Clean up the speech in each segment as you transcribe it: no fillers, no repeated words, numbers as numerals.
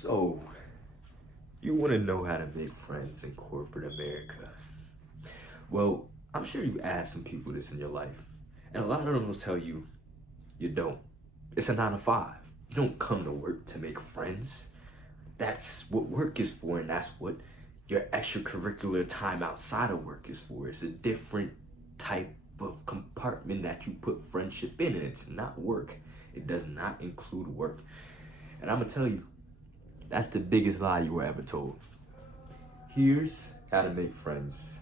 So, you want to know how to make friends in corporate America? Well, I'm sure you've asked some people this in your life, and a lot of them will tell you you don't. It's a 9 to 5. You don't come to work to make friends. That's what work is for, and that's what your extracurricular time outside of work is for. It's a different type of compartment that you put friendship in, and it's not work. It does not include work. And I'm gonna tell you, that's the biggest lie you were ever told. Here's how to make friends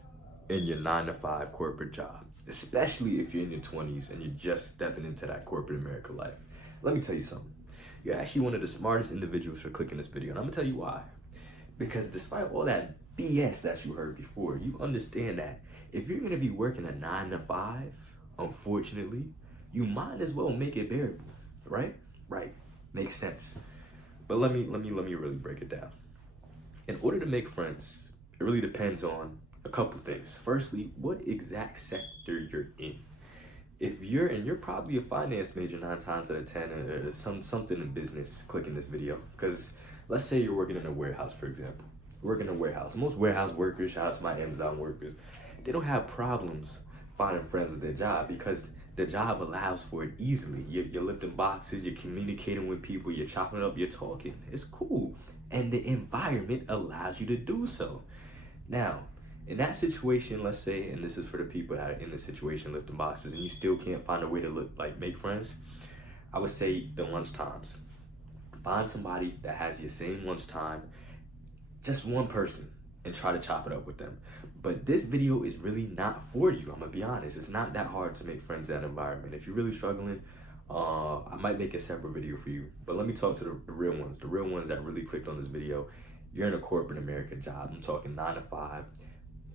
in your 9 to 5 corporate job, especially if you're in your 20s and you're just stepping into that corporate America life. Let me tell you something. You're actually one of the smartest individuals for clicking this video, and I'm gonna tell you why. Because despite all that BS that you heard before, you understand that if you're gonna be working a 9 to 5, unfortunately, you might as well make it bearable, right? Right, makes sense. But let me really break it down. In order to make friends, it really depends on a couple things. Firstly, what exact sector you're in. If you're probably a finance major 9 times out of 10, or something in business, clicking this video. Because let's say you're working in a warehouse, for example. Working in a warehouse. Most warehouse workers, shout out to my Amazon workers, they don't have problems finding friends with their job because the job allows for it easily. You're lifting boxes, you're communicating with people, you're chopping it up, you're talking. It's cool. And the environment allows you to do so. Now, in that situation, let's say, and this is for the people that are in the situation lifting boxes and you still can't find a way to make friends, I would say the lunch times. Find somebody that has your same lunchtime, just one person, and try to chop it up with them. But this video is really not for you. I'm gonna be honest. It's not that hard to make friends in that environment. If you're really struggling, I might make a separate video for you. But let me talk to the real ones that really clicked on this video. You're in a corporate America job. I'm talking 9 to 5,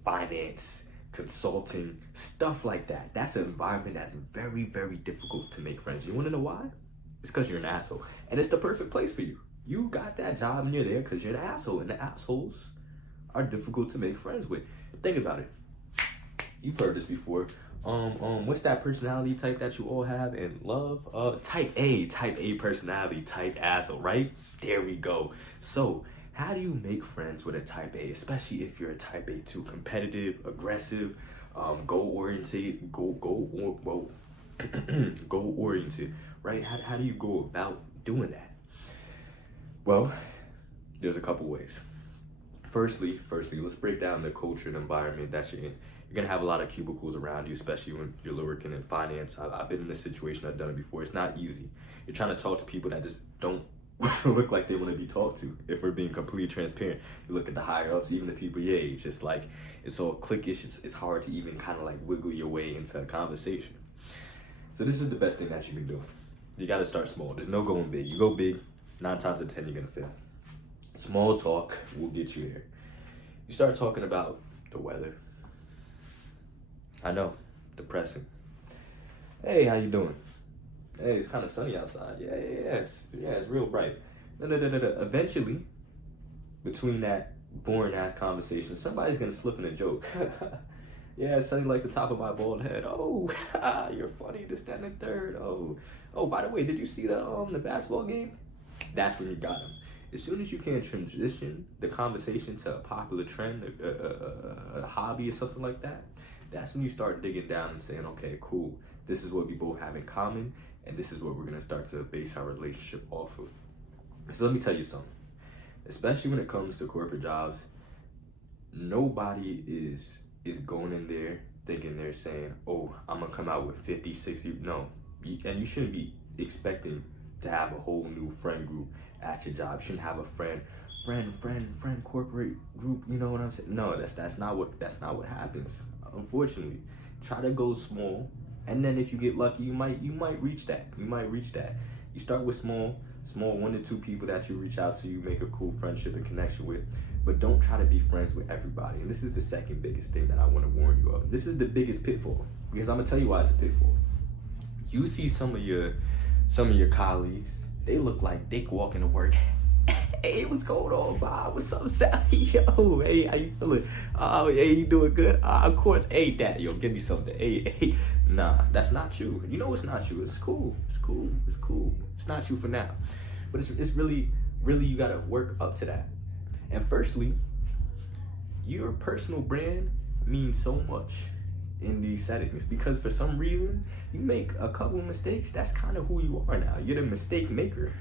finance, consulting, stuff like that. That's an environment that's very, very difficult to make friends. You wanna know why? It's because you're an asshole. And it's the perfect place for you. You got that job and you're there because you're an asshole. And the assholes are difficult to make friends with. Think about it. You've heard this before. What's that personality type that you all have in love? Type A personality, type asshole, right? There we go. So, how do you make friends with a type A, especially if you're a type A too? Competitive, aggressive, goal-oriented, goal-oriented, right? How do you go about doing that? Well, there's a couple ways. Firstly, let's break down the culture and environment that you're in. You're gonna have a lot of cubicles around you, especially when you're working in finance. I've been in this situation, I've done it before. It's not easy. You're trying to talk to people that just don't look like they want to be talked to. If we're being completely transparent, you look at the higher ups, even the people your age, it's like, it's all cliquish. It's hard to even kind of like wiggle your way into a conversation. So this is the best thing that you can do. You gotta start small. There's no going big. You go big, 9 times out of 10, you're gonna fail. Small talk will get you there. You start talking about the weather. I know, depressing. Hey, how you doing? Hey, it's kind of sunny outside. Yeah, it's real bright. Eventually, between that boring ass conversation, somebody's gonna slip in a joke. Yeah, it's sunny like the top of my bald head. Oh, you're funny. This, that, and the third. Oh, by the way, did you see the basketball game? That's when you got him. As soon as you can transition the conversation to a popular trend, a hobby or something like that, that's when you start digging down and saying, okay, cool. This is what we both have in common, and this is what we're gonna start to base our relationship off of. So let me tell you something. Especially when it comes to corporate jobs, nobody is going in there thinking they're saying, oh, I'm gonna come out with 50, 60. No, and you shouldn't be expecting to have a whole new friend group at your job. You shouldn't have a friend corporate group. You know what I'm saying? No, that's not what happens. Unfortunately, try to go small, and then if you get lucky, you might reach that. You start with small 1 to 2 people that you reach out to. You make a cool friendship and connection with, but don't try to be friends with everybody. And this is the second biggest thing that I want to warn you of. This is the biggest pitfall, because I'm gonna tell you why it's a pitfall. You see some of your colleagues, they look like they walking to work. Hey, what's going on, Bob? What's up, Sally? Yo, hey, how you feeling? Oh, hey, you doing good? Of course. Hey, Dad, yo, give me something. Hey. Nah, that's not you. You know it's not you. It's cool. It's not you for now. But it's really really you gotta work up to that. And firstly, your personal brand means so much in these settings, because for some reason you make a couple of mistakes, that's kind of who you are now. You're the mistake maker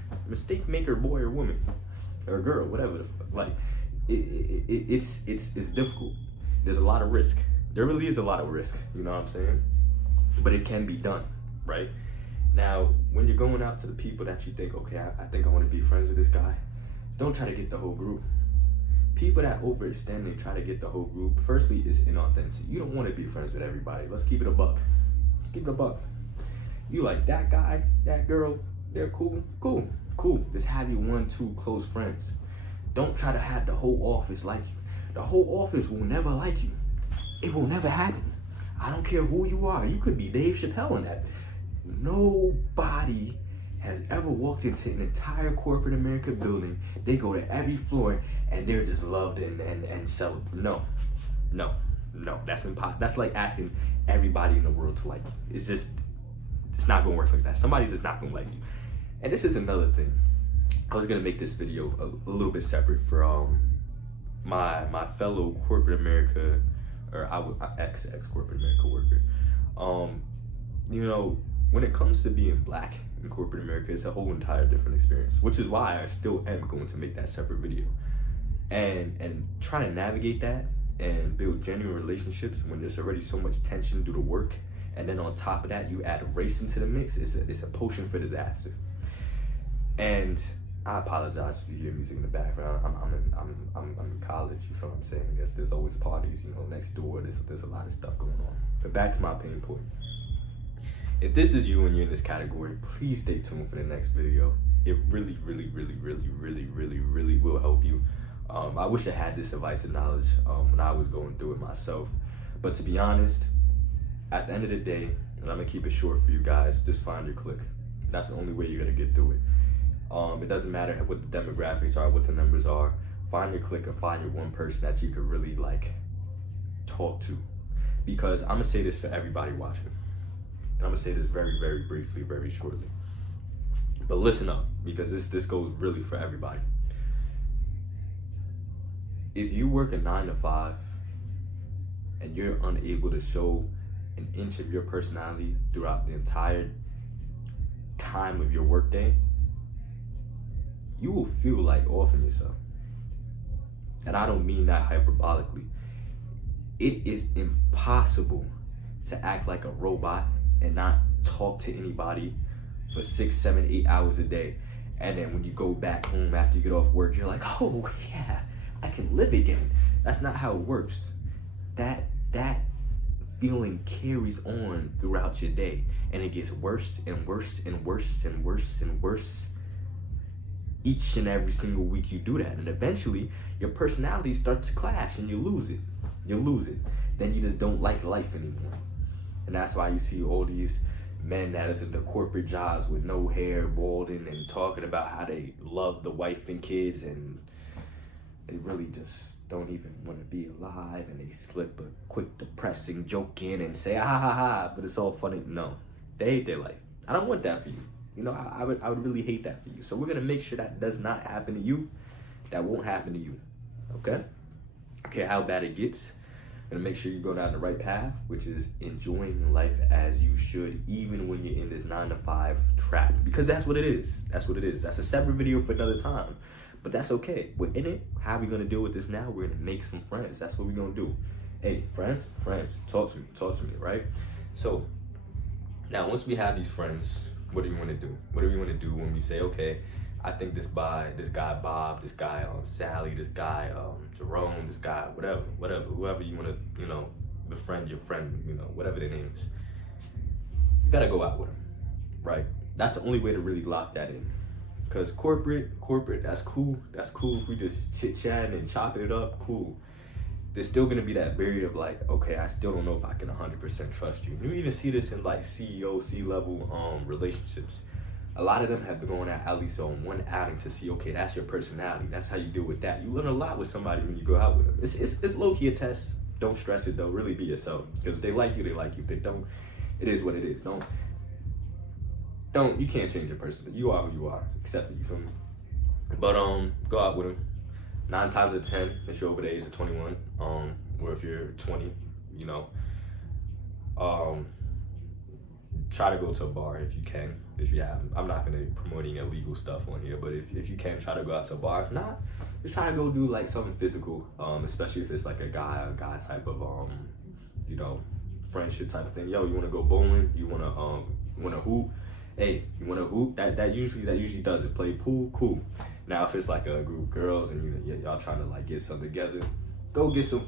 boy or woman or girl, whatever the fuck. Like it's difficult. There's a lot of risk. There really is a lot of risk, you know what I'm saying? But it can be done, right? Now, when you're going out to the people that you think, okay, I think I want to be friends with this guy, don't try to get the whole group. People that overextend and try to get the whole group, firstly, is inauthentic. You don't want to be friends with everybody. Let's keep it a buck. Let's keep it a buck. You like that guy, that girl, they're cool. Just have you 1-2 close friends. Don't try to have the whole office like you. The whole office will never like you. It will never happen. I don't care who you are. You could be Dave Chappelle in that. Nobody has ever walked into an entire corporate America building. They go to every floor and they're just loved and so no. That's impossible. That's like asking everybody in the world to like you. It's not gonna work like that. Somebody's just not gonna like you. And this is another thing. I was gonna make this video a little bit separate for my fellow corporate America, or ex corporate America worker. You know, when it comes to being black in corporate America, it's a whole entire different experience, which is why I still am going to make that separate video. And trying to navigate that and build genuine relationships when there's already so much tension due to work, and then on top of that you add race into the mix, it's a potion for disaster. And I apologize if you hear music in the background. I'm in college, you feel what I'm saying? I guess there's always parties, you know, next door. There's a lot of stuff going on. But back to my pain point. If this is you and you're in this category, please stay tuned for the next video. It really will help you. I wish I had this advice and knowledge when I was going through it myself. But to be honest, at the end of the day, and I'm gonna keep it short for you guys, just find your clique. That's the only way you're gonna get through it. It doesn't matter what the demographics are, what the numbers are. Find your clique or find your one person that you could really like talk to. Because I'm gonna say this for everybody watching. And I'm gonna say this very briefly, very shortly. But listen up, because this goes really for everybody. If you work a 9 to 5 and you're unable to show an inch of your personality throughout the entire time of your workday, you will feel like offing yourself. And I don't mean that hyperbolically. It is impossible to act like a robot and not talk to anybody for 6, 7, 8 hours a day. And then when you go back home after you get off work, you're like, oh yeah, I can live again. That's not how it works. That feeling carries on throughout your day, and it gets worse and worse and worse and worse and worse each and every single week you do that. And eventually your personality starts to clash and you lose it. Then you just don't like life anymore. And that's why you see all these men that is in the corporate jobs with no hair, balding, and talking about how they love the wife and kids, and they really just don't even want to be alive, and they slip a quick depressing joke in and say ha ha ha, but it's all funny. No, they hate their life. I don't want that for you. You know, I would really hate that for you. So we're gonna make sure that does not happen to you. That won't happen to you. Okay? I don't care how bad it gets. Gonna make sure you go down the right path, which is enjoying life as you should, even when you're in this 9 to 5 trap. Because that's what it is. That's what it is. That's a separate video for another time. But that's okay. We're in it. How are we gonna deal with this now? We're gonna make some friends. That's what we're gonna do. Hey, friends, talk to me, right? So now once we have these friends, what do you want to do? What do we want to do when we say, okay, I think this guy Bob, this guy Sally, this guy Jerome, this guy whatever, whoever you want to, you know, befriend your friend, you know, whatever their name is. You gotta go out with them, right? That's the only way to really lock that in. Cause corporate, that's cool. That's cool if we just chit chatting and chopping it up, cool. There's still gonna be that barrier of like, okay, I still don't know if I can 100% trust you. You even see this in like CEO, C-level relationships. A lot of them have been going at least on one outing to see, okay, that's your personality. That's how you deal with that. You learn a lot with somebody when you go out with them. It's low-key a test. Don't stress it though. Really be yourself. Because if they like you, they like you. If they don't, it is what it is. You can't change your person. You are who you are. Accept it, you feel me? But go out with them. 9 times out of 10, if you're over the age of 21, or if you're 20, you know, um, try to go to a bar if you can. If you have, I'm not gonna be promoting illegal stuff on here, but if you can, try to go out to a bar. If not, just try to go do like something physical. Especially if it's like a guy type of you know, friendship type of thing. Yo, you wanna go bowling? You wanna hoop? Hey, you wanna hoop? That usually does it. Play pool, cool. Now if it's like a group of girls and y'all trying to like get something together, go get some